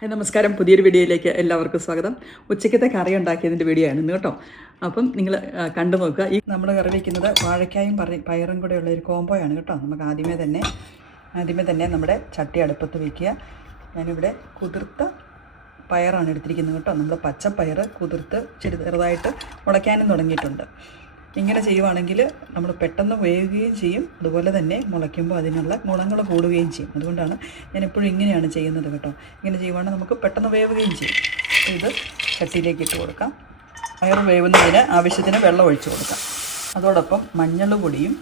Hi നമസ്കാരം, പുതിയൊരു വീഡിയോയിലേക്ക് എല്ലാവർക്കും സ്വാഗതം. ഉച്ചയ്ക്കത്തെ കറി ഉണ്ടാക്കിയതിൻ്റെ വീഡിയോ ആണ് ഇന്ന് കേട്ടോ. അപ്പം നിങ്ങൾ കണ്ടു നോക്കുക. ഈ നമ്മൾ കറി വയ്ക്കുന്നത് വാഴയ്ക്കായും പയറും കൂടെ ഉള്ള ഒരു കോംബോയാണ് കേട്ടോ. നമുക്ക് ആദ്യമേ തന്നെ നമ്മുടെ ചട്ടി അടുപ്പത്ത് വയ്ക്കുക. ഞാനിവിടെ കുതിർത്ത പയറാണ് എടുത്തിരിക്കുന്നത് കേട്ടോ. നമ്മൾ പച്ചപ്പയർ കുതിർത്ത് ചെറുതായിട്ട് മുളയ്ക്കാനും തുടങ്ങിയിട്ടുണ്ട്. ഇങ്ങനെ ചെയ്യുവാണെങ്കിൽ നമ്മൾ പെട്ടെന്ന് വേവുകയും ചെയ്യും, അതുപോലെ തന്നെ മുളയ്ക്കുമ്പോൾ അതിനുള്ള ഗുണങ്ങൾ കൂടുകയും ചെയ്യും. അതുകൊണ്ടാണ് ഞാൻ എപ്പോഴും ഇങ്ങനെയാണ് ചെയ്യുന്നത് കേട്ടോ. ഇങ്ങനെ ചെയ്യുവാണെങ്കിൽ നമുക്ക് പെട്ടെന്ന് വേവുകയും ചെയ്യും. ഇത് ചട്ടിയിലേക്ക് ഇട്ട് കൊടുക്കാം. പയർ വേവുന്നതിന് ആവശ്യത്തിന് വെള്ളം ഒഴിച്ചു കൊടുക്കാം. അതോടൊപ്പം മഞ്ഞൾ പൊടിയും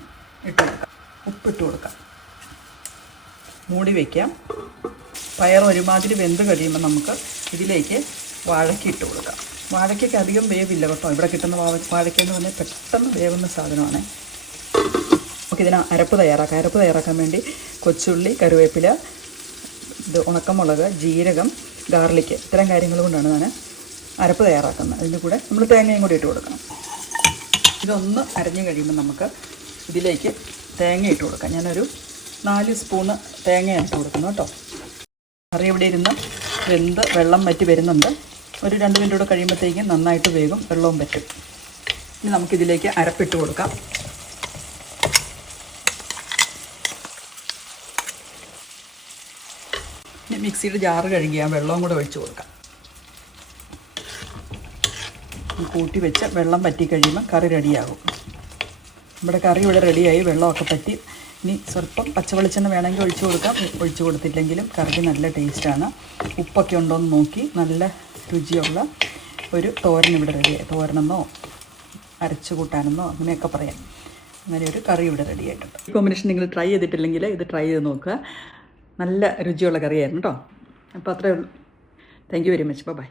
ഇട്ട് കൊടുക്കാം, ഉപ്പിട്ട് കൊടുക്കാം, മൂടി വയ്ക്കാം. പയർ ഒരുമാതിരി വെന്ത് കഴിയുമ്പോൾ നമുക്ക് ഇതിലേക്ക് വാഴയ്ക്ക ഇട്ട് കൊടുക്കാം. വാഴയ്ക്കൊക്കെ അധികം വേവില്ല കേട്ടോ. ഇവിടെ കിട്ടുന്ന വാഴയ്ക്ക എന്ന് പറഞ്ഞാൽ പെട്ടെന്ന് വേവുന്ന സാധനമാണ്. നമുക്കിതിന് അരപ്പ് തയ്യാറാക്കാൻ വേണ്ടി കൊച്ചുള്ളി, കറിവേപ്പില, ഉണക്കമുളക്, ജീരകം, ഗാർലിക്ക്, ഇത്തരം കാര്യങ്ങൾ കൊണ്ടാണ് ഞാൻ അരപ്പ് തയ്യാറാക്കുന്നത്. അതിൻ്റെ കൂടെ നമ്മൾ തേങ്ങയും കൂടി ഇട്ട് കൊടുക്കണം. ഇതൊന്ന് അരഞ്ഞ് കഴിയുമ്പോൾ നമുക്ക് ഇതിലേക്ക് തേങ്ങ ഇട്ട് കൊടുക്കാം. ഞാനൊരു 4 സ്പൂണ് തേങ്ങയാണ് ഇട്ട് കൊടുക്കുന്നത് കേട്ടോ. കറി ഇവിടെ ഇരുന്ന് വെന്ത് വെള്ളം വറ്റി വരുന്നുണ്ട്. ഒരു 2 മിനിറ്റ് കൂടെ കഴിയുമ്പോഴത്തേക്കും നന്നായിട്ട് വേഗം വെള്ളവും പറ്റും. ഇനി നമുക്കിതിലേക്ക് അരപ്പിട്ട് കൊടുക്കാം. ഇനി മിക്സിയുടെ ജാറ് കഴുകി ആ വെള്ളവും കൂടെ ഒഴിച്ച് കൊടുക്കാം. കൂട്ടി വെച്ച് വെള്ളം പറ്റി കഴിയുമ്പോൾ കറി റെഡിയാകും. നമ്മുടെ കറി ഇവിടെ റെഡിയായി, വെള്ളമൊക്കെ പറ്റി. ഇനി സ്വല്പം പച്ചവെളിച്ചെണ്ണ വേണമെങ്കിൽ ഒഴിച്ചു കൊടുക്കാം. ഒഴിച്ചു കൊടുത്തില്ലെങ്കിലും കറിക്ക് നല്ല ടേസ്റ്റാണ്. ഉപ്പൊക്കെ ഉണ്ടോയെന്ന് നോക്കി നല്ല രുചിയുള്ള ഒരു തോരൻ ഇവിടെ റെഡിയായി. തോരനെന്നോ അരച്ചു കൂട്ടാനെന്നോ അങ്ങനെയൊക്കെ പറയാം. അങ്ങനെ ഒരു കറി ഇവിടെ റെഡി ആയിട്ടുണ്ട്. ഈ കോമ്പിനേഷൻ നിങ്ങൾ ട്രൈ ചെയ്തിട്ടില്ലെങ്കിൽ ഇത് ട്രൈ ചെയ്ത് നോക്കുക. നല്ല രുചിയുള്ള കറിയായിരുന്നു കേട്ടോ. അപ്പോൾ അത്രയേ ഉള്ളൂ. Thank you very much. By.